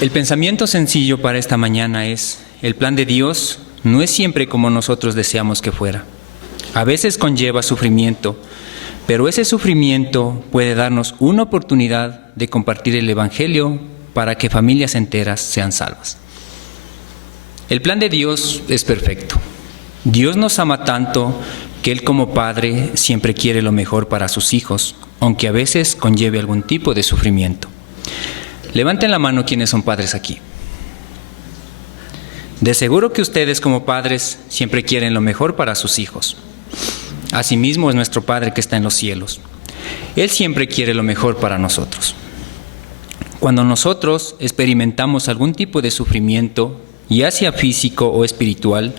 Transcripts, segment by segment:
El pensamiento sencillo para esta mañana es: el plan de Dios no es siempre como nosotros deseamos que fuera. A veces conlleva sufrimiento, pero ese sufrimiento puede darnos una oportunidad de compartir el Evangelio para que familias enteras sean salvas. El plan de Dios es perfecto. Dios nos ama tanto que Él, como Padre, siempre quiere lo mejor para sus hijos, aunque a veces conlleve algún tipo de sufrimiento. Levanten la mano quienes son padres aquí. De seguro que ustedes, como padres, siempre quieren lo mejor para sus hijos. Asimismo es nuestro Padre que está en los cielos. Él siempre quiere lo mejor para nosotros. Cuando nosotros experimentamos algún tipo de sufrimiento, ya sea físico o espiritual,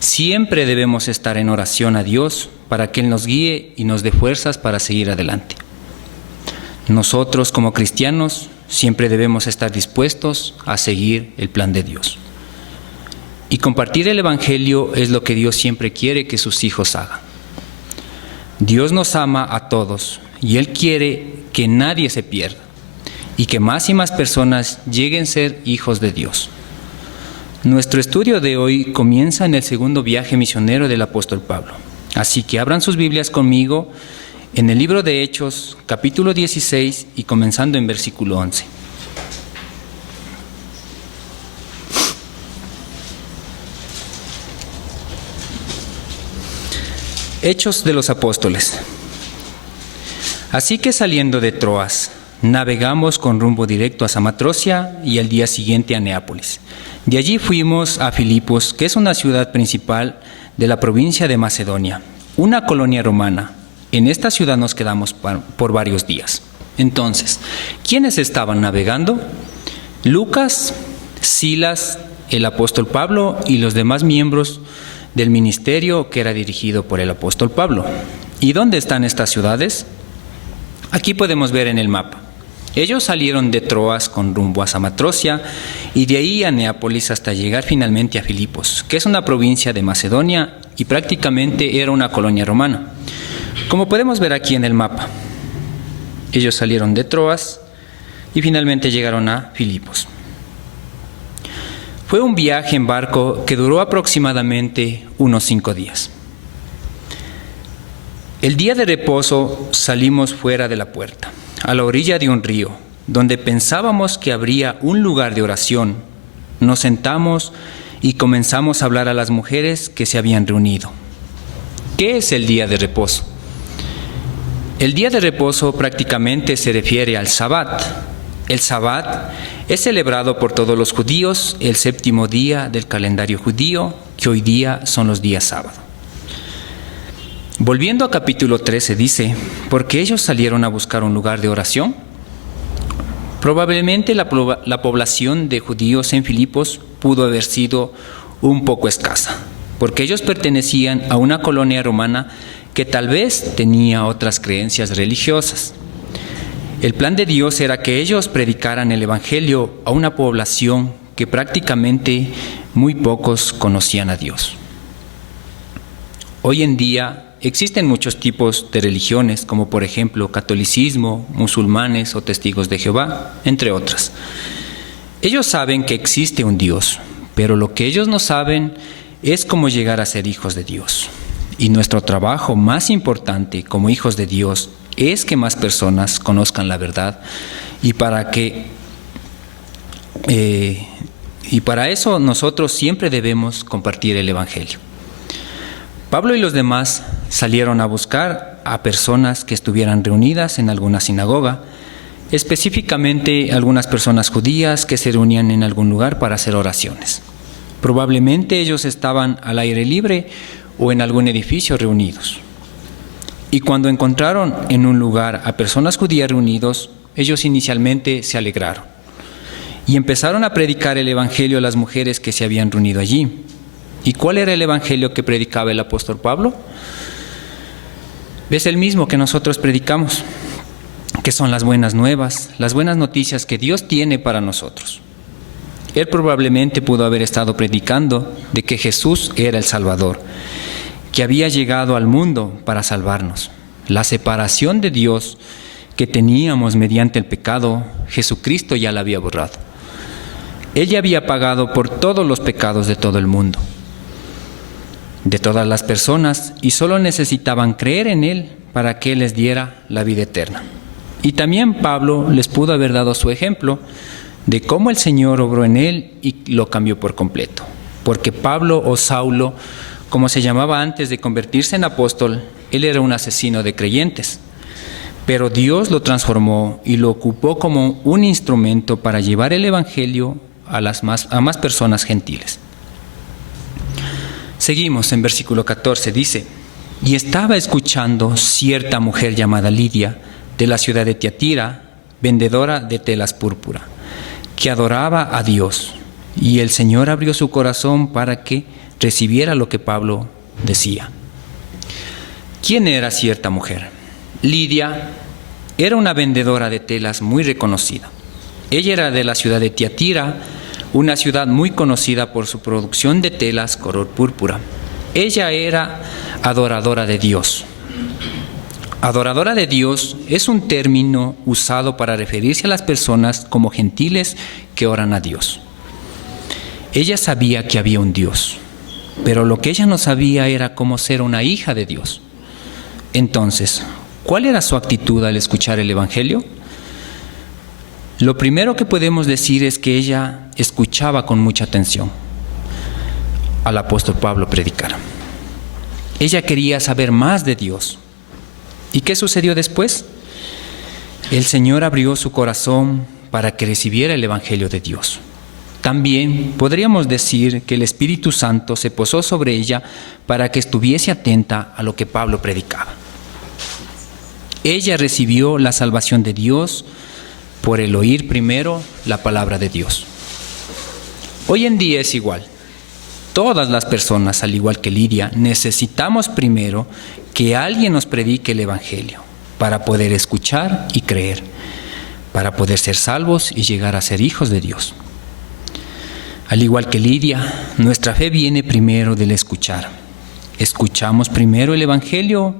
siempre debemos estar en oración a Dios para que Él nos guíe y nos dé fuerzas para seguir adelante. Nosotros, como cristianos, siempre debemos estar dispuestos a seguir el plan de Dios. Y compartir el Evangelio es lo que Dios siempre quiere que sus hijos hagan. Dios nos ama a todos y Él quiere que nadie se pierda y que más y más personas lleguen a ser hijos de Dios. Nuestro estudio de hoy comienza en el segundo viaje misionero del apóstol Pablo. Así que abran sus Biblias conmigo en el libro de Hechos, capítulo 16 y comenzando en versículo 11. Hechos de los Apóstoles. Así que saliendo de Troas, navegamos con rumbo directo a Samatrocia y al día siguiente a Neápolis. De allí fuimos a Filipos, que es una ciudad principal de la provincia de Macedonia, una colonia romana. En esta ciudad nos quedamos por varios días. Entonces, ¿quiénes estaban navegando? Lucas, Silas, el apóstol Pablo y los demás miembros del ministerio que era dirigido por el apóstol Pablo. ¿Y dónde están estas ciudades? Aquí podemos ver en el mapa. Ellos salieron de Troas con rumbo a Samatrocia y de ahí a Neápolis hasta llegar finalmente a Filipos, que es una provincia de Macedonia y prácticamente era una colonia romana. Como podemos ver aquí en el mapa, ellos salieron de Troas y finalmente llegaron a Filipos. Fue un viaje en barco que duró aproximadamente unos 5 días. El día de reposo salimos fuera de la puerta, a la orilla de un río, donde pensábamos que habría un lugar de oración. Nos sentamos y comenzamos a hablar a las mujeres que se habían reunido. ¿Qué es el día de reposo? El día de reposo prácticamente se refiere al Sabbat. El Sabbat es celebrado por todos los judíos el 7º día del calendario judío, que hoy día son los días sábado. Volviendo a capítulo 13 dice: ¿por qué ellos salieron a buscar un lugar de oración? Probablemente la población de judíos en Filipos pudo haber sido un poco escasa, porque ellos pertenecían a una colonia romana que tal vez tenía otras creencias religiosas. El plan de Dios era que ellos predicaran el Evangelio a una población que prácticamente muy pocos conocían a Dios. Hoy en día existen muchos tipos de religiones, como por ejemplo catolicismo, musulmanes o testigos de Jehová, entre otras. Ellos saben que existe un Dios, pero lo que ellos no saben es cómo llegar a ser hijos de Dios. Y nuestro trabajo más importante como hijos de Dios es que más personas conozcan la verdad y para eso nosotros siempre debemos compartir el Evangelio. Pablo y los demás salieron a buscar a personas que estuvieran reunidas en alguna sinagoga, específicamente algunas personas judías que se reunían en algún lugar para hacer oraciones. Probablemente ellos estaban al aire libre o en algún edificio reunidos. Y cuando encontraron en un lugar a personas judías reunidos, ellos inicialmente se alegraron y empezaron a predicar el Evangelio a las mujeres que se habían reunido allí. ¿Y cuál era el Evangelio que predicaba el apóstol Pablo? Es el mismo que nosotros predicamos, que son las buenas nuevas, las buenas noticias que Dios tiene para nosotros. Él probablemente pudo haber estado predicando de que Jesús era el Salvador, que había llegado al mundo para salvarnos. La separación de Dios que teníamos mediante el pecado, Jesucristo ya la había borrado. Él ya había pagado por todos los pecados de todo el mundo, de todas las personas, y solo necesitaban creer en Él para que Él les diera la vida eterna. Y también Pablo les pudo haber dado su ejemplo de cómo el Señor obró en él y lo cambió por completo. Porque Pablo, o Saulo, como se llamaba antes de convertirse en apóstol, él era un asesino de creyentes. Pero Dios lo transformó y lo ocupó como un instrumento para llevar el evangelio a más personas gentiles. Seguimos en versículo 14, dice: y estaba escuchando cierta mujer llamada Lidia, de la ciudad de Tiatira, vendedora de telas púrpura, que adoraba a Dios, y el Señor abrió su corazón para que recibiera lo que Pablo decía. ¿Quién era cierta mujer? Lidia era una vendedora de telas muy reconocida. Ella era de la ciudad de Tiatira, una ciudad muy conocida por su producción de telas color púrpura. Ella era adoradora de Dios. Adoradora de Dios es un término usado para referirse a las personas como gentiles que oran a Dios. Ella sabía que había un Dios, pero lo que ella no sabía era cómo ser una hija de Dios. Entonces, ¿cuál era su actitud al escuchar el Evangelio? Lo primero que podemos decir es que ella escuchaba con mucha atención al apóstol Pablo predicar. Ella quería saber más de Dios. ¿Y qué sucedió después? El Señor abrió su corazón para que recibiera el Evangelio de Dios. También podríamos decir que el Espíritu Santo se posó sobre ella para que estuviese atenta a lo que Pablo predicaba. Ella recibió la salvación de Dios por el oír primero la palabra de Dios. Hoy en día es igual. Todas las personas, al igual que Lidia, necesitamos primero que alguien nos predique el Evangelio para poder escuchar y creer, para poder ser salvos y llegar a ser hijos de Dios. Al igual que Lidia, nuestra fe viene primero del escuchar. Escuchamos primero el Evangelio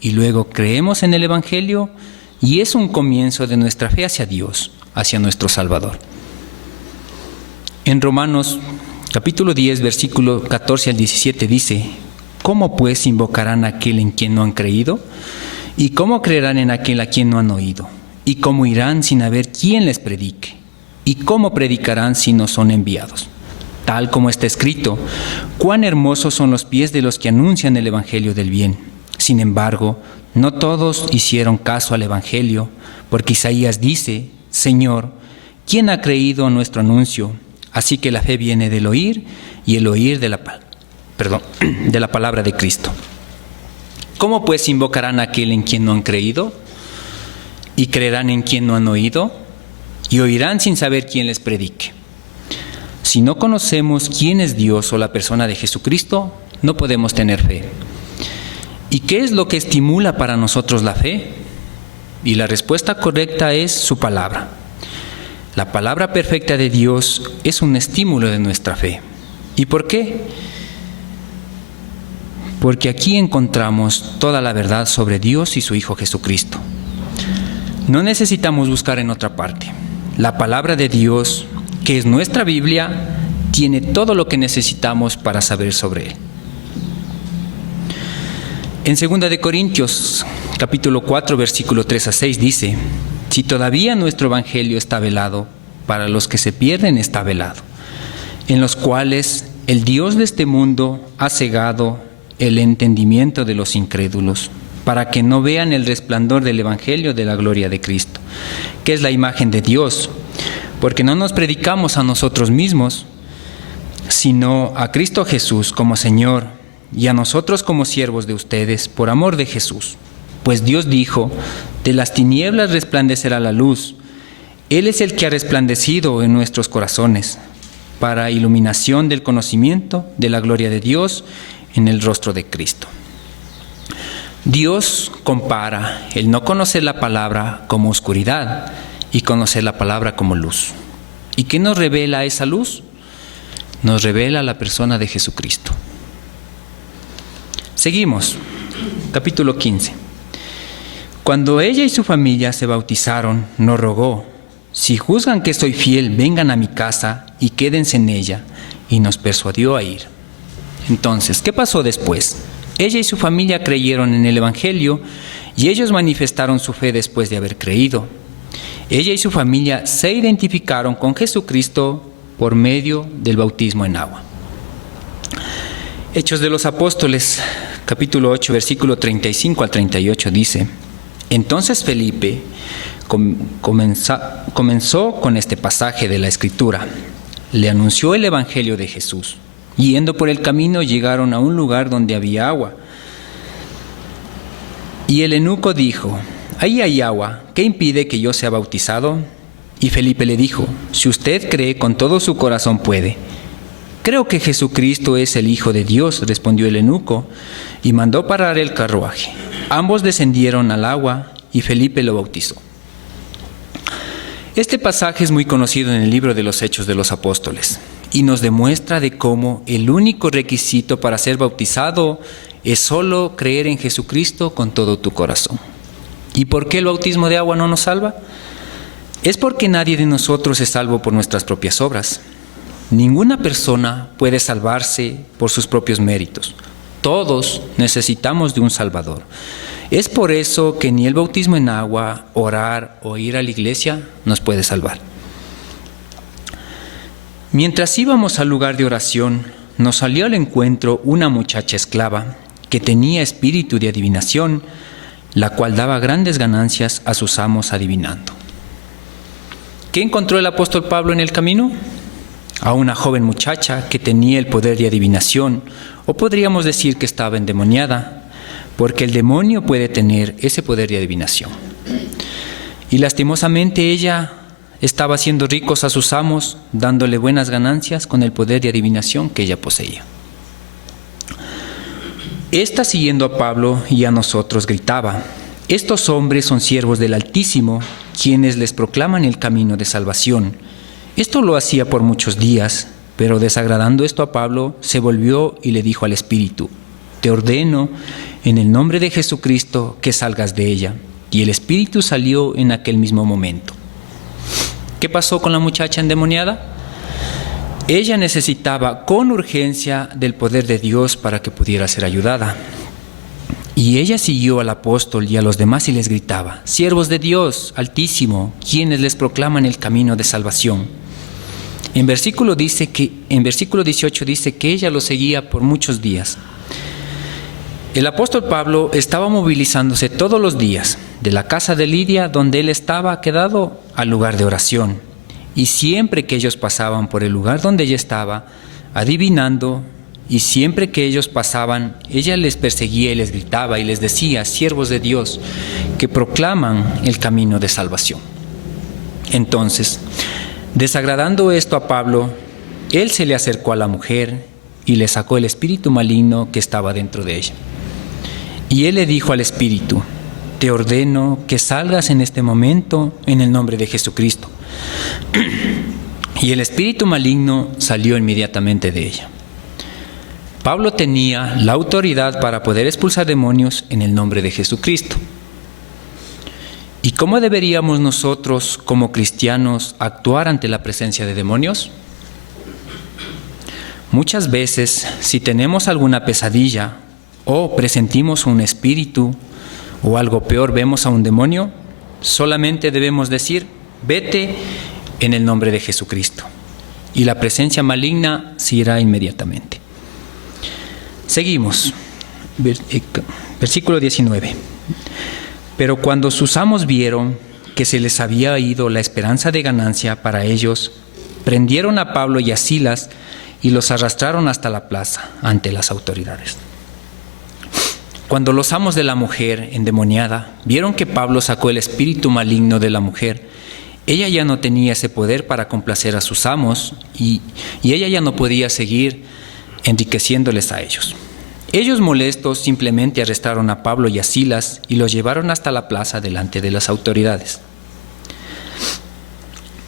y luego creemos en el Evangelio, y es un comienzo de nuestra fe hacia Dios, hacia nuestro Salvador. En Romanos capítulo 10, versículo 14 al 17 dice: ¿cómo pues invocarán a aquel en quien no han creído? ¿Y cómo creerán en aquel a quien no han oído? ¿Y cómo irán sin haber quien les predique? ¿Y cómo predicarán si no son enviados? Tal como está escrito: cuán hermosos son los pies de los que anuncian el evangelio del bien. Sin embargo, no todos hicieron caso al evangelio, porque Isaías dice: Señor, ¿quién ha creído a nuestro anuncio? Así que la fe viene del oír, y el oír de la palabra de Cristo. ¿Cómo pues invocarán a aquel en quien no han creído? ¿Y creerán en quien no han oído? Y oirán sin saber quién les predique. Si no conocemos quién es Dios o la persona de Jesucristo, no podemos tener fe. ¿Y qué es lo que estimula para nosotros la fe? Y la respuesta correcta es su palabra. La palabra perfecta de Dios es un estímulo de nuestra fe. ¿Y por qué? Porque aquí encontramos toda la verdad sobre Dios y su Hijo Jesucristo. No necesitamos buscar en otra parte. La palabra de Dios, que es nuestra Biblia, tiene todo lo que necesitamos para saber sobre Él. En 2 de Corintios, capítulo 4, versículo 3 a 6 dice: si todavía nuestro evangelio está velado, para los que se pierden está velado, en los cuales el Dios de este mundo ha cegado el entendimiento de los incrédulos, para que no vean el resplandor del evangelio de la gloria de Cristo, que es la imagen de Dios, porque no nos predicamos a nosotros mismos, sino a Cristo Jesús como Señor, y a nosotros como siervos de ustedes, por amor de Jesús. Pues Dios dijo: de las tinieblas resplandecerá la luz. Él es el que ha resplandecido en nuestros corazones, para iluminación del conocimiento de la gloria de Dios en el rostro de Cristo. Dios compara el no conocer la palabra como oscuridad y conocer la palabra como luz. ¿Y qué nos revela esa luz? Nos revela la persona de Jesucristo. Seguimos, capítulo 15. Cuando ella y su familia se bautizaron, nos rogó: si juzgan que soy fiel, vengan a mi casa y quédense en ella. Y nos persuadió a ir. Entonces, ¿qué pasó después? Ella y su familia creyeron en el Evangelio y ellos manifestaron su fe después de haber creído. Ella y su familia se identificaron con Jesucristo por medio del bautismo en agua. Hechos de los Apóstoles, capítulo 8, versículo 35 al 38 dice: Entonces Felipe comenzó con este pasaje de la Escritura. Le anunció el Evangelio de Jesús. Yendo por el camino llegaron a un lugar donde había agua. Y el eunuco dijo: Ahí hay agua, ¿qué impide que yo sea bautizado? Y Felipe le dijo: Si usted cree con todo su corazón puede. Creo que Jesucristo es el Hijo de Dios, respondió el eunuco, y mandó parar el carruaje. Ambos descendieron al agua y Felipe lo bautizó. Este pasaje es muy conocido en el libro de los Hechos de los Apóstoles y nos demuestra de cómo el único requisito para ser bautizado es solo creer en Jesucristo con todo tu corazón. ¿Y por qué el bautismo de agua no nos salva? Es porque nadie de nosotros es salvo por nuestras propias obras. Ninguna persona puede salvarse por sus propios méritos. Todos necesitamos de un Salvador. Es por eso que ni el bautismo en agua, orar o ir a la iglesia nos puede salvar. Mientras íbamos al lugar de oración, nos salió al encuentro una muchacha esclava que tenía espíritu de adivinación, la cual daba grandes ganancias a sus amos adivinando. ¿Qué encontró el apóstol Pablo en el camino? A una joven muchacha que tenía el poder de adivinación, o podríamos decir que estaba endemoniada, porque el demonio puede tener ese poder de adivinación. Y lastimosamente ella estaba haciendo ricos a sus amos, dándole buenas ganancias con el poder de adivinación que ella poseía. Esta, siguiendo a Pablo y a nosotros, gritaba: Estos hombres son siervos del Altísimo, quienes les proclaman el camino de salvación. Esto lo hacía por muchos días, pero desagradando esto a Pablo, se volvió y le dijo al espíritu: Te ordeno, en el nombre de Jesucristo, que salgas de ella. Y el espíritu salió en aquel mismo momento. ¿Qué pasó con la muchacha endemoniada? Ella necesitaba con urgencia del poder de Dios para que pudiera ser ayudada. Y ella siguió al apóstol y a los demás y les gritaba: Siervos de Dios Altísimo, quienes les proclaman el camino de salvación. En versículo 18 dice que ella lo seguía por muchos días. El apóstol Pablo estaba movilizándose todos los días, de la casa de Lidia, donde él estaba quedado, al lugar de oración. Y siempre que ellos pasaban por el lugar donde ella estaba, adivinando, y siempre que ellos pasaban, ella les perseguía y les gritaba y les decía: siervos de Dios, que proclaman el camino de salvación. Entonces, desagradando esto a Pablo, él se le acercó a la mujer y le sacó el espíritu maligno que estaba dentro de ella. Y él le dijo al espíritu: Te ordeno que salgas en este momento en el nombre de Jesucristo. Y el espíritu maligno salió inmediatamente de ella. Pablo tenía la autoridad para poder expulsar demonios en el nombre de Jesucristo. ¿Y cómo deberíamos nosotros, como cristianos, actuar ante la presencia de demonios? Muchas veces, si tenemos alguna pesadilla o presentimos un espíritu o algo peor, vemos a un demonio, solamente debemos decir: vete en el nombre de Jesucristo. Y la presencia maligna se irá inmediatamente. Seguimos. Versículo 19. Pero cuando sus amos vieron que se les había ido la esperanza de ganancia para ellos, prendieron a Pablo y a Silas y los arrastraron hasta la plaza ante las autoridades. Cuando los amos de la mujer endemoniada vieron que Pablo sacó el espíritu maligno de la mujer, ella ya no tenía ese poder para complacer a sus amos y ella ya no podía seguir enriqueciéndoles a ellos. Ellos, molestos, simplemente arrestaron a Pablo y a Silas y los llevaron hasta la plaza delante de las autoridades.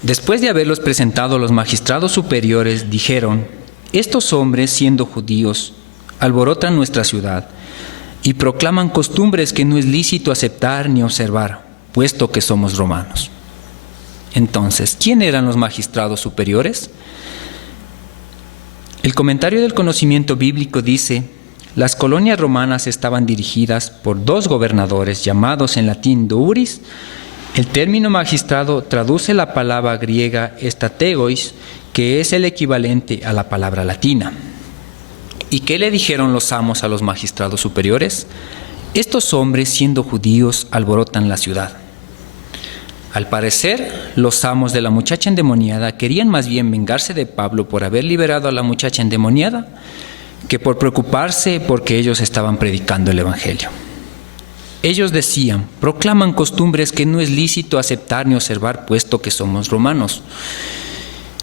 Después de haberlos presentado, los magistrados superiores dijeron: Estos hombres, siendo judíos, alborotan nuestra ciudad y proclaman costumbres que no es lícito aceptar ni observar, puesto que somos romanos. Entonces, ¿quién eran los magistrados superiores? El comentario del conocimiento bíblico dice: las colonias romanas estaban dirigidas por 2 gobernadores llamados en latín douris. El término magistrado traduce la palabra griega strategois, que es el equivalente a la palabra latina. ¿Y qué le dijeron los amos a los magistrados superiores? Estos hombres, siendo judíos, alborotan la ciudad. Al parecer, los amos de la muchacha endemoniada querían más bien vengarse de Pablo por haber liberado a la muchacha endemoniada que por preocuparse porque ellos estaban predicando el Evangelio. Ellos decían: proclaman costumbres que no es lícito aceptar ni observar, puesto que somos romanos.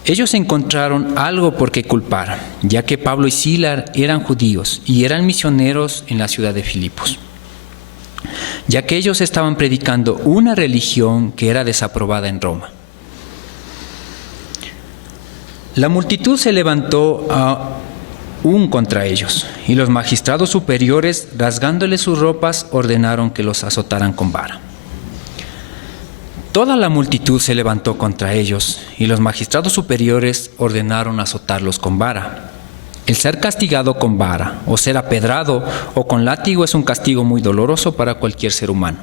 Ellos encontraron algo por qué culpar, ya que Pablo y Silas eran judíos y eran misioneros en la ciudad de Filipos, ya que ellos estaban predicando una religión que era desaprobada en Roma. La multitud se levantó aún contra ellos, y los magistrados superiores, rasgándoles sus ropas, ordenaron que los azotaran con vara. Toda la multitud se levantó contra ellos, y los magistrados superiores ordenaron azotarlos con vara. El ser castigado con vara, o ser apedrado, o con látigo es un castigo muy doloroso para cualquier ser humano.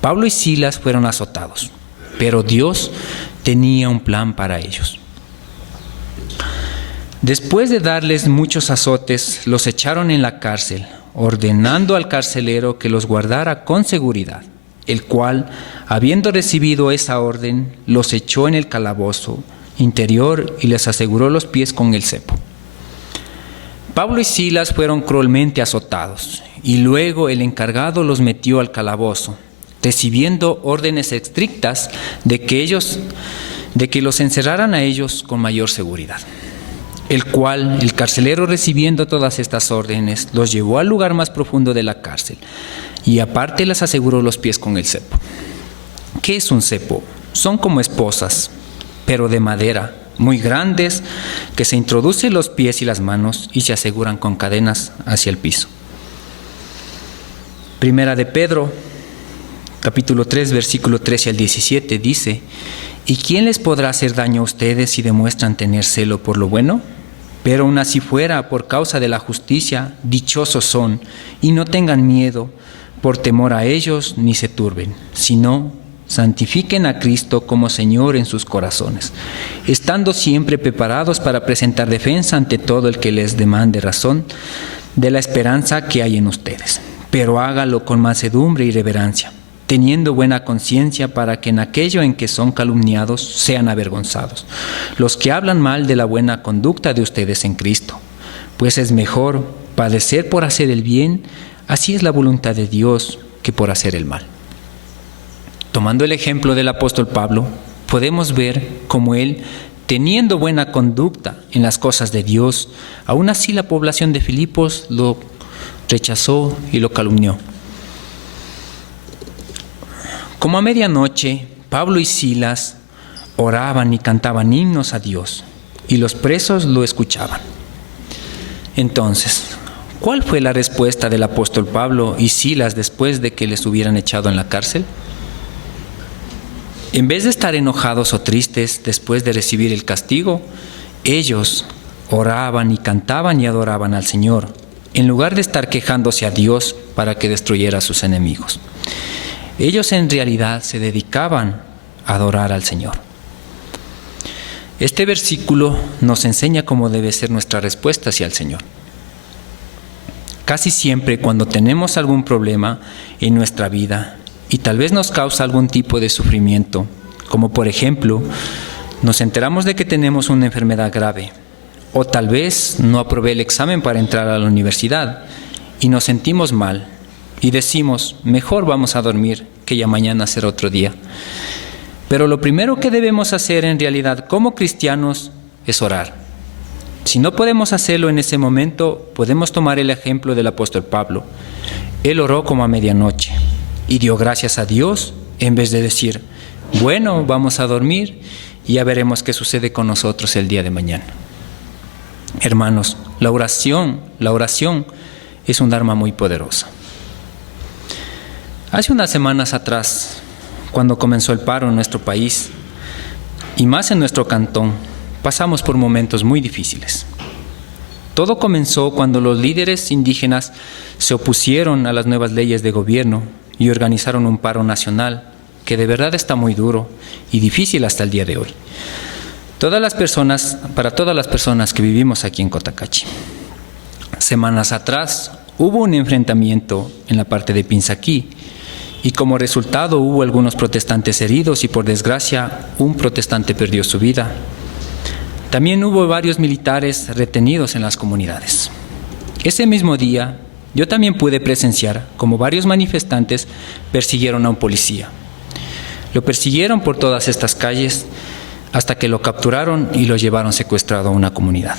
Pablo y Silas fueron azotados, pero Dios tenía un plan para ellos. Después de darles muchos azotes, los echaron en la cárcel, ordenando al carcelero que los guardara con seguridad, el cual, habiendo recibido esa orden, los echó en el calabozo interior y les aseguró los pies con el cepo. Pablo y Silas fueron cruelmente azotados, y luego el encargado los metió al calabozo, recibiendo órdenes estrictas de que los encerraran a ellos con mayor seguridad. El cual, el carcelero, recibiendo todas estas órdenes, los llevó al lugar más profundo de la cárcel, y aparte les aseguró los pies con el cepo. ¿Qué es un cepo? Son como esposas, pero de madera, muy grandes, que se introducen los pies y las manos y se aseguran con cadenas hacia el piso. Primera de Pedro, capítulo 3, versículo 13 al 17, dice: ¿y quién les podrá hacer daño a ustedes si demuestran tener celo por lo bueno? Pero aun así fuera, por causa de la justicia, dichosos son, y no tengan miedo por temor a ellos, ni se turben, sino santifiquen a Cristo como Señor en sus corazones, estando siempre preparados para presentar defensa ante todo el que les demande razón de la esperanza que hay en ustedes. Pero hágalo con mansedumbre y reverencia, teniendo buena conciencia, para que en aquello en que son calumniados sean avergonzados los que hablan mal de la buena conducta de ustedes en Cristo. Pues es mejor padecer por hacer el bien, así es la voluntad de Dios, que por hacer el mal. Tomando el ejemplo del apóstol Pablo, podemos ver cómo él, teniendo buena conducta en las cosas de Dios, aún así la población de Filipos lo rechazó y lo calumnió. Como a medianoche, Pablo y Silas oraban y cantaban himnos a Dios, y los presos lo escuchaban. Entonces, ¿cuál fue la respuesta del apóstol Pablo y Silas después de que les hubieran echado en la cárcel? En vez de estar enojados o tristes después de recibir el castigo, ellos oraban y cantaban y adoraban al Señor, en lugar de estar quejándose a Dios para que destruyera a sus enemigos. Ellos en realidad se dedicaban a adorar al Señor. Este versículo nos enseña cómo debe ser nuestra respuesta hacia el Señor. Casi siempre cuando tenemos algún problema en nuestra vida y tal vez nos causa algún tipo de sufrimiento, como por ejemplo, nos enteramos de que tenemos una enfermedad grave, o tal vez no aprobé el examen para entrar a la universidad y nos sentimos mal y decimos: mejor vamos a dormir, que ya mañana será otro día. Pero lo primero que debemos hacer en realidad como cristianos es orar. Si no podemos hacerlo en ese momento, podemos tomar el ejemplo del apóstol Pablo. Él oró como a medianoche y dio gracias a Dios en vez de decir: bueno, vamos a dormir y ya veremos qué sucede con nosotros el día de mañana. Hermanos, la oración es un arma muy poderosa. Hace unas semanas atrás, cuando comenzó el paro en nuestro país, y más en nuestro cantón, pasamos por momentos muy difíciles. Todo comenzó cuando los líderes indígenas se opusieron a las nuevas leyes de gobierno y organizaron un paro nacional que de verdad está muy duro y difícil hasta el día de hoy. Para todas las personas que vivimos aquí en Cotacachi. Semanas atrás hubo un enfrentamiento en la parte de Pinzaquí y como resultado hubo algunos protestantes heridos y por desgracia un protestante perdió su vida. También hubo varios militares retenidos en las comunidades. Ese mismo día yo también pude presenciar cómo varios manifestantes persiguieron a un policía. Lo persiguieron por todas estas calles hasta que lo capturaron y lo llevaron secuestrado a una comunidad.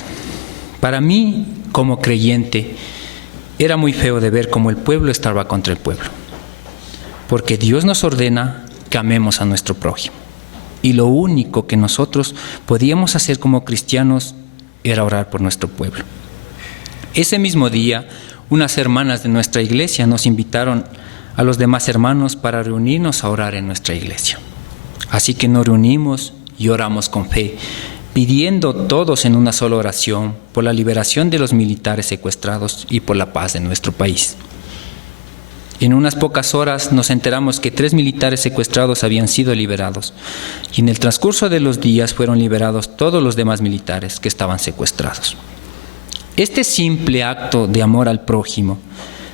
Para mí, como creyente, era muy feo de ver cómo el pueblo estaba contra el pueblo, porque Dios nos ordena que amemos a nuestro prójimo. Y lo único que nosotros podíamos hacer como cristianos era orar por nuestro pueblo. Ese mismo día, unas hermanas de nuestra iglesia nos invitaron a los demás hermanos para reunirnos a orar en nuestra iglesia. Así que nos reunimos y oramos con fe, pidiendo todos en una sola oración por la liberación de los militares secuestrados y por la paz de nuestro país. En unas pocas horas nos enteramos que 3 militares secuestrados habían sido liberados y en el transcurso de los días fueron liberados todos los demás militares que estaban secuestrados. Este simple acto de amor al prójimo,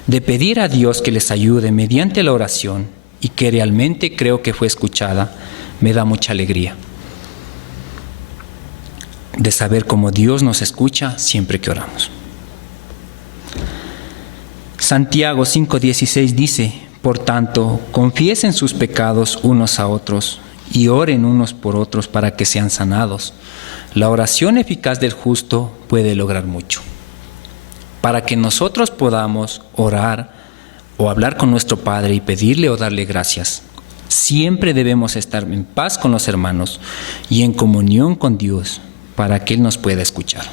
de pedir a Dios que les ayude mediante la oración y que realmente creo que fue escuchada, me da mucha alegría de saber cómo Dios nos escucha siempre que oramos. Santiago 5:16 dice: por tanto, confiesen sus pecados unos a otros y oren unos por otros para que sean sanados. La oración eficaz del justo puede lograr mucho. Para que nosotros podamos orar o hablar con nuestro Padre y pedirle o darle gracias, siempre debemos estar en paz con los hermanos y en comunión con Dios para que Él nos pueda escuchar.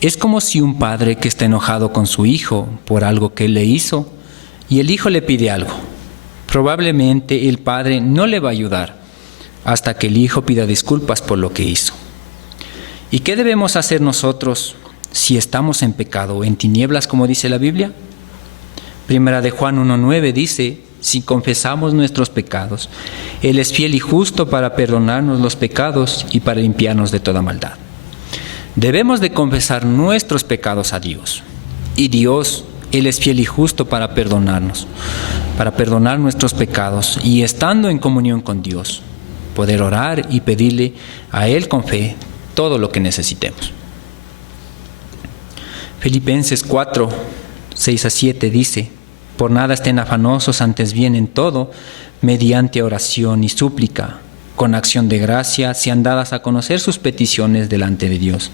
Es como si un padre que está enojado con su hijo por algo que él le hizo y el hijo le pide algo. Probablemente el padre no le va a ayudar hasta que el hijo pida disculpas por lo que hizo. ¿Y qué debemos hacer nosotros si estamos en pecado o en tinieblas, como dice la Biblia? Primera de Juan 1:9 dice: si confesamos nuestros pecados, Él es fiel y justo para perdonarnos los pecados y para limpiarnos de toda maldad. Debemos de confesar nuestros pecados a Dios. Y Dios, Él es fiel y justo para perdonarnos, para perdonar nuestros pecados y estando en comunión con Dios, poder orar y pedirle a Él con fe todo lo que necesitemos. Filipenses 4:6-7 dice: por nada estén afanosos, antes bien en todo, mediante oración y súplica, con acción de gracia, sean dadas a conocer sus peticiones delante de Dios.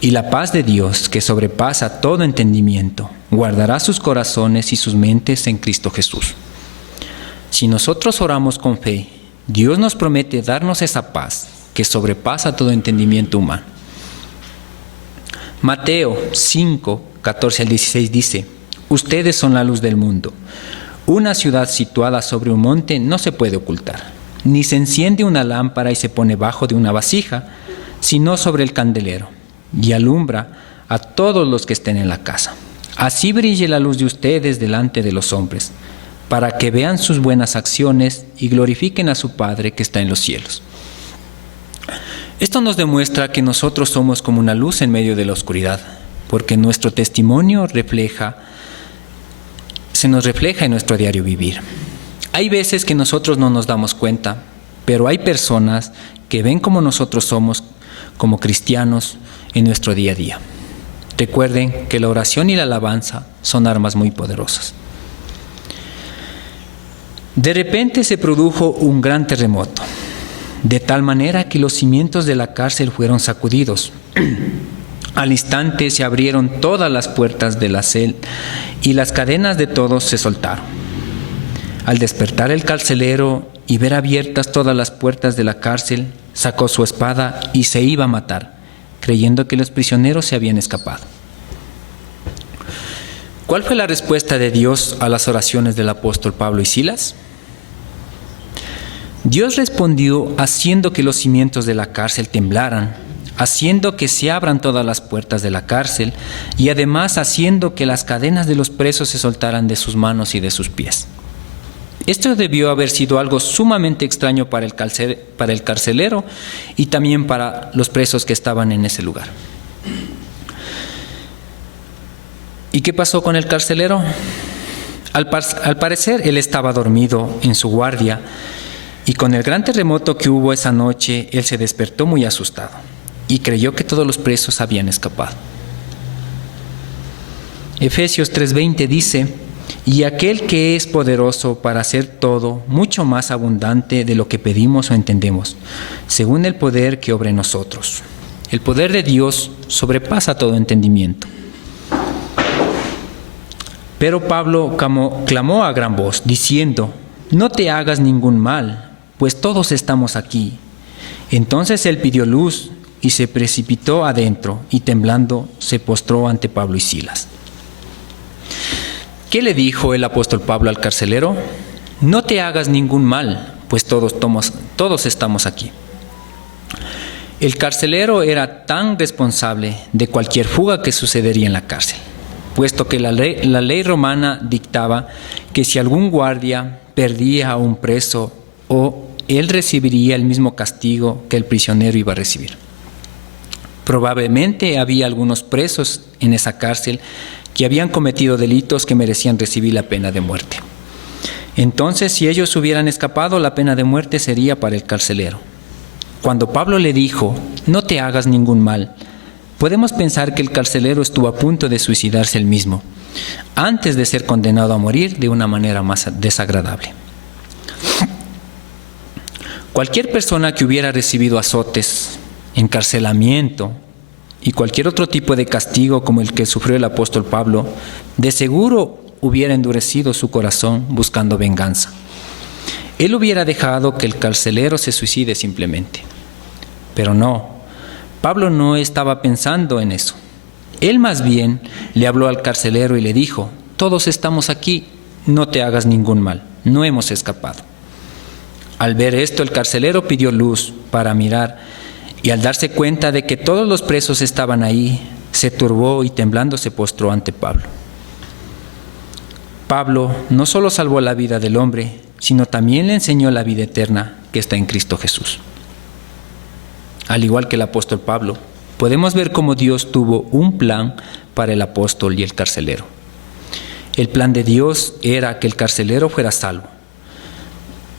Y la paz de Dios, que sobrepasa todo entendimiento, guardará sus corazones y sus mentes en Cristo Jesús. Si nosotros oramos con fe, Dios nos promete darnos esa paz que sobrepasa todo entendimiento humano. Mateo 5:14-16 dice: ustedes son la luz del mundo. Una ciudad situada sobre un monte no se puede ocultar, ni se enciende una lámpara y se pone bajo de una vasija, sino sobre el candelero, y alumbra a todos los que estén en la casa. Así brille la luz de ustedes delante de los hombres, para que vean sus buenas acciones y glorifiquen a su Padre que está en los cielos. Esto nos demuestra que nosotros somos como una luz en medio de la oscuridad, porque nuestro testimonio se nos refleja en nuestro diario vivir. Hay veces que nosotros no nos damos cuenta, pero hay personas que ven como nosotros somos como cristianos en nuestro día a día. Recuerden que la oración y la alabanza son armas muy poderosas. De repente se produjo un gran terremoto, de tal manera que los cimientos de la cárcel fueron sacudidos. Al instante se abrieron todas las puertas de la celda y las cadenas de todos se soltaron. Al despertar el carcelero y ver abiertas todas las puertas de la cárcel, sacó su espada y se iba a matar, creyendo que los prisioneros se habían escapado. ¿Cuál fue la respuesta de Dios a las oraciones del apóstol Pablo y Silas? Dios respondió haciendo que los cimientos de la cárcel temblaran, haciendo que se abran todas las puertas de la cárcel y además haciendo que las cadenas de los presos se soltaran de sus manos y de sus pies. Esto debió haber sido algo sumamente extraño para el carcelero y también para los presos que estaban en ese lugar. ¿Y qué pasó con el carcelero? Al parecer él estaba dormido en su guardia y con el gran terremoto que hubo esa noche, él se despertó muy asustado y creyó que todos los presos habían escapado. Efesios 3:20 dice: y aquel que es poderoso para hacer todo mucho más abundante de lo que pedimos o entendemos, según el poder que obra en nosotros. El poder de Dios sobrepasa todo entendimiento. Pero Pablo clamó a gran voz, diciendo: no te hagas ningún mal, pues todos estamos aquí. Entonces él pidió luz y se precipitó adentro, y temblando se postró ante Pablo y Silas. ¿Qué le dijo el apóstol Pablo al carcelero? No te hagas ningún mal, pues todos estamos aquí. El carcelero era tan responsable de cualquier fuga que sucedería en la cárcel, puesto que la ley romana dictaba que si algún guardia perdía a un preso, él recibiría el mismo castigo que el prisionero iba a recibir. Probablemente había algunos presos en esa cárcel que habían cometido delitos que merecían recibir la pena de muerte. Entonces, si ellos hubieran escapado, la pena de muerte sería para el carcelero. Cuando Pablo le dijo: no te hagas ningún mal, podemos pensar que el carcelero estuvo a punto de suicidarse él mismo, antes de ser condenado a morir de una manera más desagradable. Cualquier persona que hubiera recibido azotes, encarcelamiento y cualquier otro tipo de castigo como el que sufrió el apóstol Pablo, de seguro hubiera endurecido su corazón buscando venganza. Él hubiera dejado que el carcelero se suicide simplemente. Pero no, Pablo no estaba pensando en eso. Él más bien le habló al carcelero y le dijo: todos estamos aquí, no te hagas ningún mal, no hemos escapado. Al ver esto, el carcelero pidió luz para mirar, y al darse cuenta de que todos los presos estaban ahí, se turbó y temblando se postró ante Pablo. Pablo no solo salvó la vida del hombre, sino también le enseñó la vida eterna que está en Cristo Jesús. Al igual que el apóstol Pablo, podemos ver cómo Dios tuvo un plan para el apóstol y el carcelero. El plan de Dios era que el carcelero fuera salvo,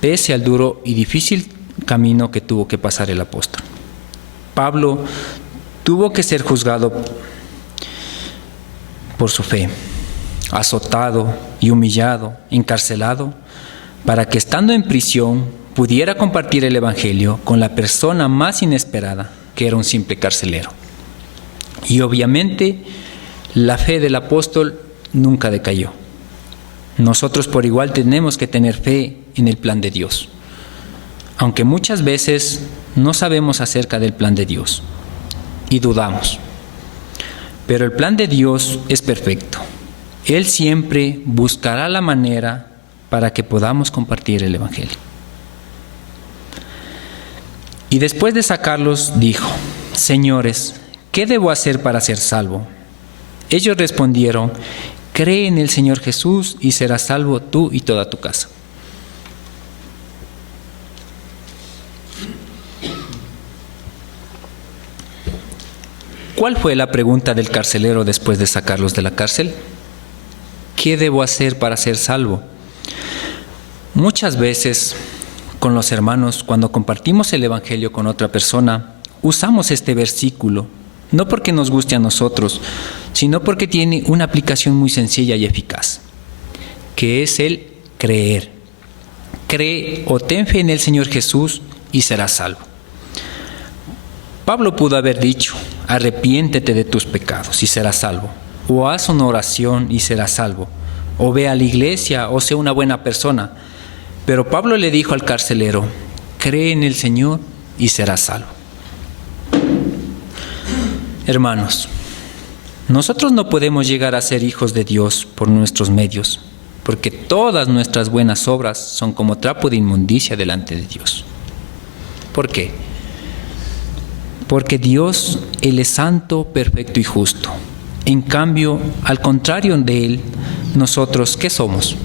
pese al duro y difícil camino que tuvo que pasar el apóstol. Pablo tuvo que ser juzgado por su fe, azotado y humillado, encarcelado, para que estando en prisión pudiera compartir el evangelio con la persona más inesperada, que era un simple carcelero. Y obviamente la fe del apóstol nunca decayó. Nosotros por igual tenemos que tener fe en el plan de Dios, aunque muchas veces no sabemos acerca del plan de Dios y dudamos. Pero el plan de Dios es perfecto. Él siempre buscará la manera para que podamos compartir el evangelio. Y después de sacarlos, dijo: Señores, ¿qué debo hacer para ser salvo? Ellos respondieron: cree en el Señor Jesús y serás salvo tú y toda tu casa. ¿Cuál fue la pregunta del carcelero después de sacarlos de la cárcel? ¿Qué debo hacer para ser salvo? Muchas veces con los hermanos, cuando compartimos el evangelio con otra persona, usamos este versículo, no porque nos guste a nosotros, sino porque tiene una aplicación muy sencilla y eficaz, que es el creer. Cree o ten fe en el Señor Jesús y serás salvo. Pablo pudo haber dicho: arrepiéntete de tus pecados y serás salvo, o haz una oración y serás salvo, o ve a la iglesia o sé una buena persona. Pero Pablo le dijo al carcelero: cree en el Señor y serás salvo. Hermanos, nosotros no podemos llegar a ser hijos de Dios por nuestros medios, porque todas nuestras buenas obras son como trapo de inmundicia delante de Dios. ¿Por qué? Porque Dios, Él es santo, perfecto y justo. En cambio, al contrario de Él, nosotros, ¿qué somos?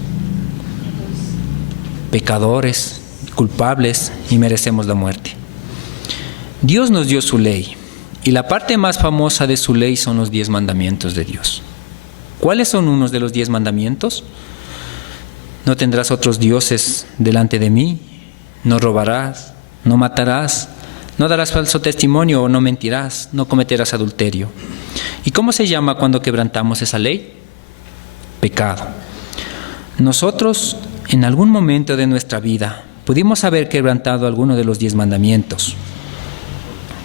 Pecadores, culpables y merecemos la muerte. Dios nos dio su ley, y la parte más famosa de su ley son los 10 mandamientos de Dios. ¿Cuáles son unos de los 10 mandamientos? No tendrás otros dioses delante de mí, no robarás, no matarás, no darás falso testimonio o no mentirás, no cometerás adulterio. ¿Y cómo se llama cuando quebrantamos esa ley? Pecado. Nosotros, en algún momento de nuestra vida, pudimos haber quebrantado alguno de los 10 mandamientos.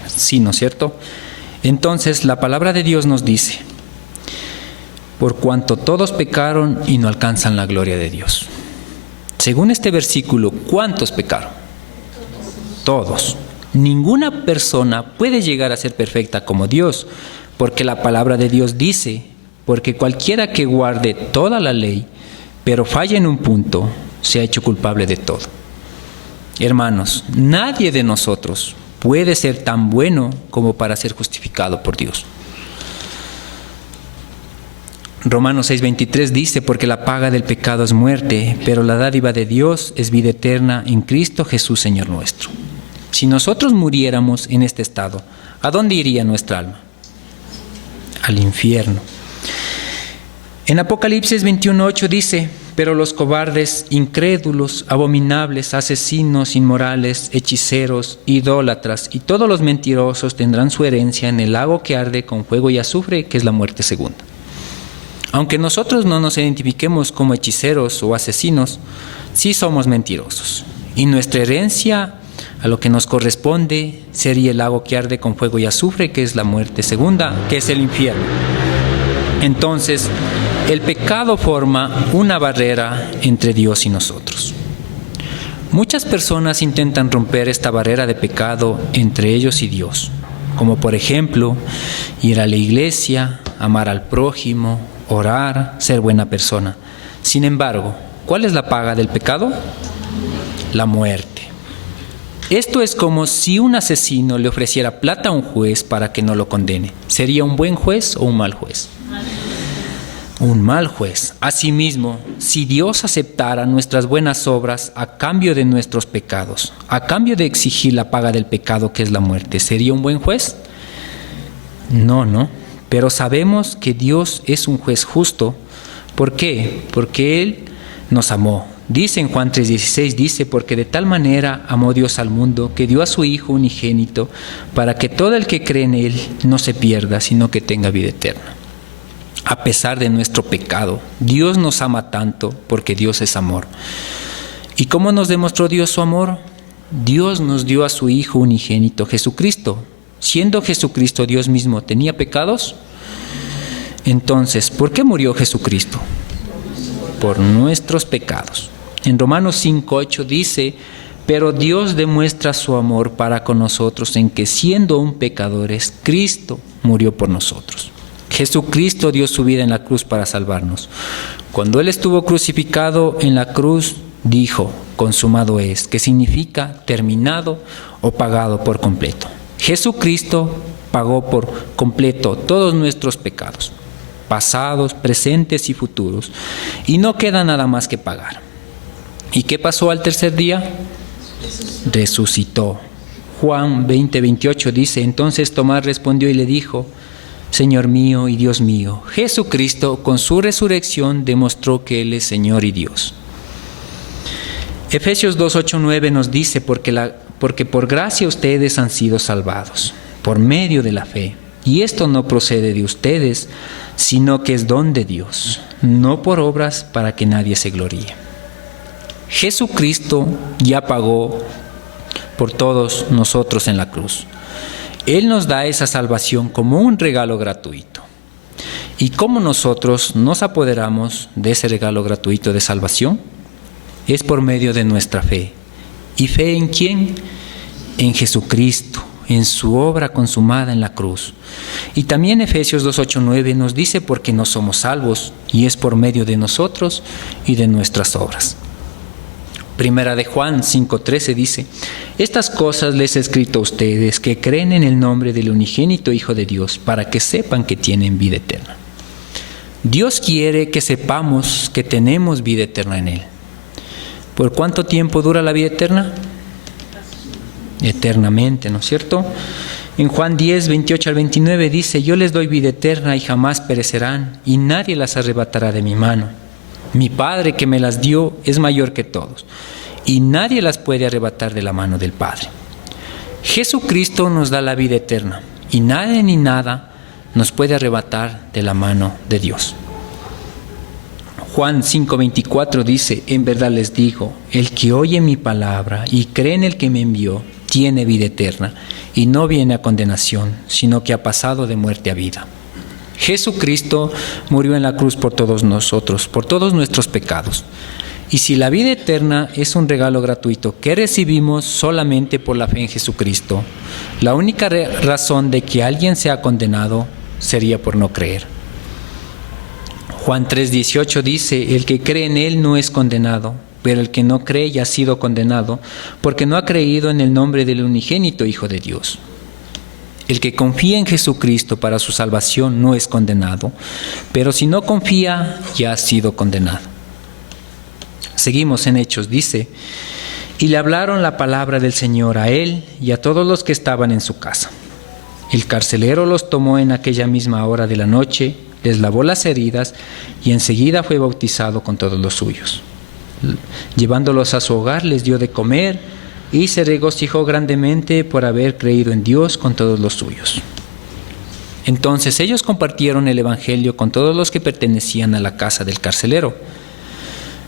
Sí, ¿no es cierto? Entonces, la palabra de Dios nos dice: por cuanto todos pecaron y no alcanzan la gloria de Dios. Según este versículo, ¿cuántos pecaron? Todos. Ninguna persona puede llegar a ser perfecta como Dios, porque la palabra de Dios dice: porque cualquiera que guarde toda la ley, pero falle en un punto, se ha hecho culpable de todo. Hermanos, nadie de nosotros puede ser tan bueno como para ser justificado por Dios. Romanos 6:23 dice: porque la paga del pecado es muerte, pero la dádiva de Dios es vida eterna en Cristo Jesús, Señor nuestro. Si nosotros muriéramos en este estado, ¿a dónde iría nuestra alma? Al infierno. En Apocalipsis 21:8 dice: pero los cobardes, incrédulos, abominables, asesinos, inmorales, hechiceros, idólatras y todos los mentirosos tendrán su herencia en el lago que arde con fuego y azufre, que es la muerte segunda. Aunque nosotros no nos identifiquemos como hechiceros o asesinos, sí somos mentirosos. Y nuestra herencia, a lo que nos corresponde, sería el lago que arde con fuego y azufre, que es la muerte segunda, que es el infierno. Entonces, el pecado forma una barrera entre Dios y nosotros. Muchas personas intentan romper esta barrera de pecado entre ellos y Dios, como por ejemplo, ir a la iglesia, amar al prójimo, orar, ser buena persona. Sin embargo, ¿cuál es la paga del pecado? La muerte. Esto es como si un asesino le ofreciera plata a un juez para que no lo condene. ¿Sería un buen juez o un mal juez? Un mal juez. Asimismo, si Dios aceptara nuestras buenas obras a cambio de nuestros pecados, a cambio de exigir la paga del pecado, que es la muerte, ¿sería un buen juez? No. Pero sabemos que Dios es un juez justo. ¿Por qué? Porque Él nos amó. Dice en Juan 3:16, dice: porque de tal manera amó Dios al mundo, que dio a su Hijo unigénito, para que todo el que cree en Él no se pierda, sino que tenga vida eterna. A pesar de nuestro pecado, Dios nos ama tanto, porque Dios es amor. ¿Y cómo nos demostró Dios su amor? Dios nos dio a su Hijo unigénito, Jesucristo. Siendo Jesucristo Dios mismo, ¿tenía pecados? Entonces, ¿por qué murió Jesucristo? Por nuestros pecados. En Romanos 5:8 dice: pero Dios demuestra su amor para con nosotros en que, siendo aún pecadores, Cristo murió por nosotros. Jesucristo dio su vida en la cruz para salvarnos. Cuando Él estuvo crucificado en la cruz, dijo: consumado es, que significa terminado o pagado por completo. Jesucristo pagó por completo todos nuestros pecados, pasados, presentes y futuros, y no queda nada más que pagar. ¿Y qué pasó al tercer día? Resucitó. Juan 20:28 dice: entonces Tomás respondió y le dijo: Señor mío y Dios mío. Jesucristo con su resurrección demostró que Él es Señor y Dios. Efesios 2:8-9 nos dice: porque por gracia ustedes han sido salvados, por medio de la fe. Y esto no procede de ustedes, sino que es don de Dios, no por obras para que nadie se gloríe. Jesucristo ya pagó por todos nosotros en la cruz. Él nos da esa salvación como un regalo gratuito. ¿Y cómo nosotros nos apoderamos de ese regalo gratuito de salvación? Es por medio de nuestra fe. ¿Y fe en quién? En Jesucristo, en su obra consumada en la cruz. Y también Efesios 2:8-9 nos dice porque no somos salvos, y es por medio de nosotros y de nuestras obras. Primera de Juan 5:13 dice: estas cosas les he escrito a ustedes que creen en el nombre del unigénito Hijo de Dios, para que sepan que tienen vida eterna. Dios quiere que sepamos que tenemos vida eterna en Él. ¿Por cuánto tiempo dura la vida eterna? Eternamente, ¿no es cierto? En Juan 10:28-29 dice: yo les doy vida eterna y jamás perecerán, y nadie las arrebatará de mi mano. Mi Padre que me las dio es mayor que todos, y nadie las puede arrebatar de la mano del Padre. Jesucristo nos da la vida eterna, y nadie ni nada nos puede arrebatar de la mano de Dios. Juan 5:24 dice: en verdad les digo, el que oye mi palabra y cree en el que me envió, tiene vida eterna, y no viene a condenación, sino que ha pasado de muerte a vida. Jesucristo murió en la cruz por todos nosotros, por todos nuestros pecados. Y si la vida eterna es un regalo gratuito que recibimos solamente por la fe en Jesucristo, la única razón de que alguien sea condenado sería por no creer. Juan 3:18 dice: el que cree en Él no es condenado, pero el que no cree ya ha sido condenado, porque no ha creído en el nombre del unigénito Hijo de Dios. El que confía en Jesucristo para su salvación no es condenado, pero si no confía, ya ha sido condenado. Seguimos en Hechos, dice: y le hablaron la palabra del Señor a él y a todos los que estaban en su casa. El carcelero los tomó en aquella misma hora de la noche, les lavó las heridas y enseguida fue bautizado con todos los suyos. Llevándolos a su hogar, les dio de comer y se regocijó grandemente por haber creído en Dios con todos los suyos. Entonces ellos compartieron el evangelio con todos los que pertenecían a la casa del carcelero.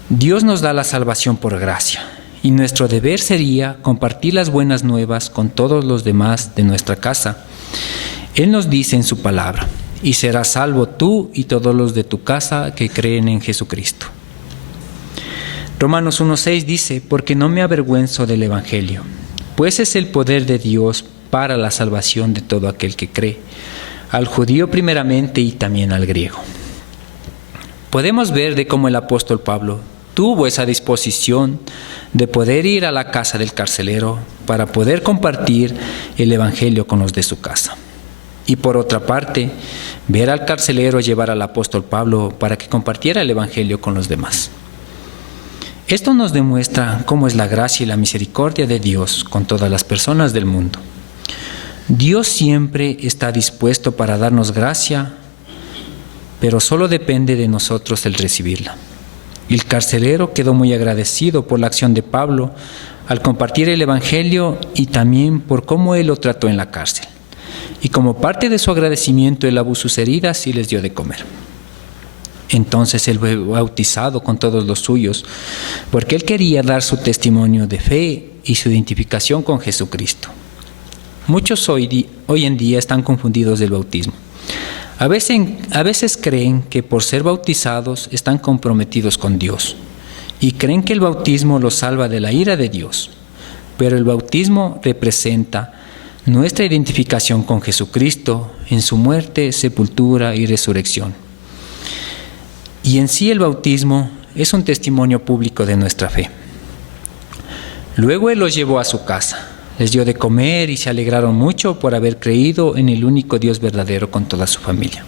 Dios nos da la salvación por gracia, y nuestro deber sería compartir las buenas nuevas con todos los demás de nuestra casa. Él nos dice en su palabra: y serás salvo tú y todos los de tu casa que creen en Jesucristo. Romanos 1:6 dice: porque no me avergüenzo del evangelio, pues es el poder de Dios para la salvación de todo aquel que cree, al judío primeramente y también al griego. Podemos ver de cómo el apóstol Pablo tuvo esa disposición de poder ir a la casa del carcelero para poder compartir el evangelio con los de su casa. Y por otra parte, ver al carcelero llevar al apóstol Pablo para que compartiera el evangelio con los demás. Esto nos demuestra cómo es la gracia y la misericordia de Dios con todas las personas del mundo. Dios siempre está dispuesto para darnos gracia, pero solo depende de nosotros el recibirla. El carcelero quedó muy agradecido por la acción de Pablo al compartir el evangelio y también por cómo él lo trató en la cárcel. Y como parte de su agradecimiento, él lavó sus heridas y les dio de comer. Entonces él fue bautizado con todos los suyos, porque él quería dar su testimonio de fe y su identificación con Jesucristo. Muchos hoy en día están confundidos del bautismo. A veces creen que por ser bautizados están comprometidos con Dios y creen que el bautismo los salva de la ira de Dios. Pero el bautismo representa nuestra identificación con Jesucristo en su muerte, sepultura y resurrección. Y en sí el bautismo es un testimonio público de nuestra fe. Luego él los llevó a su casa, les dio de comer y se alegraron mucho por haber creído en el único Dios verdadero con toda su familia.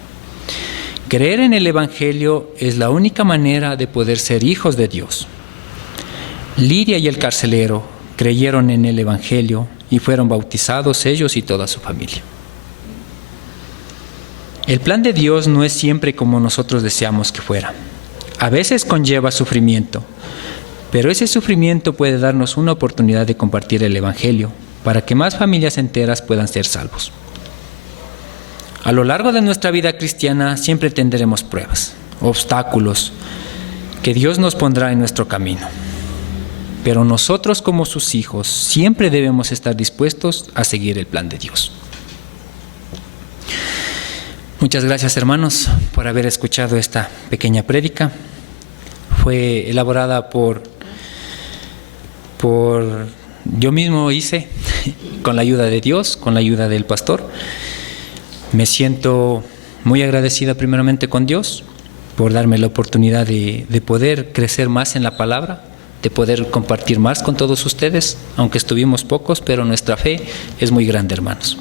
Creer en el evangelio es la única manera de poder ser hijos de Dios. Lidia y el carcelero creyeron en el evangelio y fueron bautizados ellos y toda su familia. El plan de Dios no es siempre como nosotros deseamos que fuera. A veces conlleva sufrimiento, pero ese sufrimiento puede darnos una oportunidad de compartir el evangelio para que más familias enteras puedan ser salvos. A lo largo de nuestra vida cristiana siempre tendremos pruebas, obstáculos que Dios nos pondrá en nuestro camino. Pero nosotros como sus hijos siempre debemos estar dispuestos a seguir el plan de Dios. Muchas gracias, hermanos, por haber escuchado esta pequeña prédica. Fue elaborada por yo mismo hice, con la ayuda de Dios, con la ayuda del pastor. Me siento muy agradecida primeramente con Dios por darme la oportunidad de poder crecer más en la palabra, de poder compartir más con todos ustedes, aunque estuvimos pocos, pero nuestra fe es muy grande, hermanos.